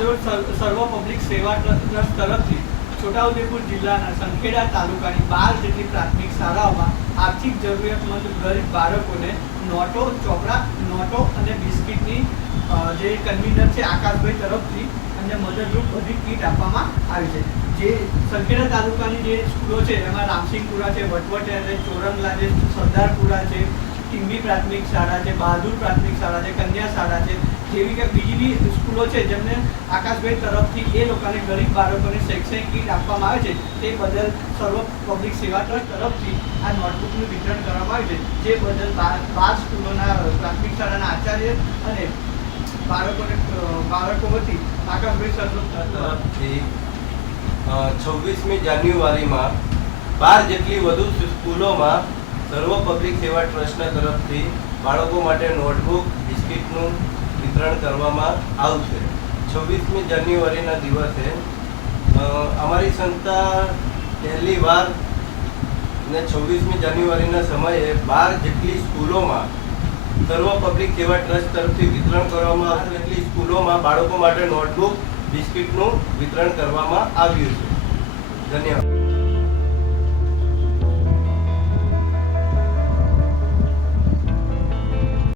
રોજ સર્વ પબ્લિક સેવા ટ્રસ્ટ તરફથી છોટાઉદેપુર જિલ્લાના સંખેડા તાલુકાની 12 જેટલી પ્રાથમિક શાળાઓમાં આર્થિક જરૂરિયાતમંદ ગરીબ બાળકોને નોટો, ચોપડા, નોટો અને બિસ્કિટની જે કન્વીનર છે આકાશભાઈ તરફથી અને મદદરૂપ બધી કીટ આપવામાં આવી છે. જે સંખેડા તાલુકાની જે સ્કૂલો છે એમાં રામસિંહપુરા છે, વટવટ છે, ચોરંગલા છે, સરદારપુરા છે, ટીંબી પ્રાથમિક શાળા છે, બહાદુર પ્રાથમિક શાળા છે, કન્યા શાળા છે, જેવી કે બીજી બી સ્કૂલો છે જેમને આકાશભાઈ તરફથી એ લોકોને ગરીબ બાળકોને શૈક્ષણિક કીટ આપવામાં આવે છે. તે બદલ સર્વ પબ્લિક સેવા ટ્રસ્ટ તરફથી આ નોટબુકનું વિતરણ કરવામાં આવ્યું છે. જે બદલ 12 સ્કૂલોના પ્રાથમિક શાળાના આચાર્ય અને બાળકો વતી આકાશભાઈ સર તરફથી 26મી જાન્યુઆરીમાં 12 જેટલી વધુ સ્કૂલોમાં સર્વ પબ્લિક સેવા ટ્રસ્ટના તરફથી બાળકો માટે નોટબુક, બિસ્કિટનું વિતરણ કરવામાં આવશે. 26મી જાન્યુઆરીના દિવસે અમારી સંસ્થા પહેલી વાર ને 26મી જાન્યુઆરીના સમયે 12 જેટલી સ્કૂલોમાં સર્વ પબ્લિક સેવા ટ્રસ્ટ તરફથી વિતરણ કરવામાં આવશે. એટલી સ્કૂલોમાં બાળકો માટે નોટબુક, બિસ્કિટનું વિતરણ કરવામાં આવ્યું છે. ધન્યવાદ.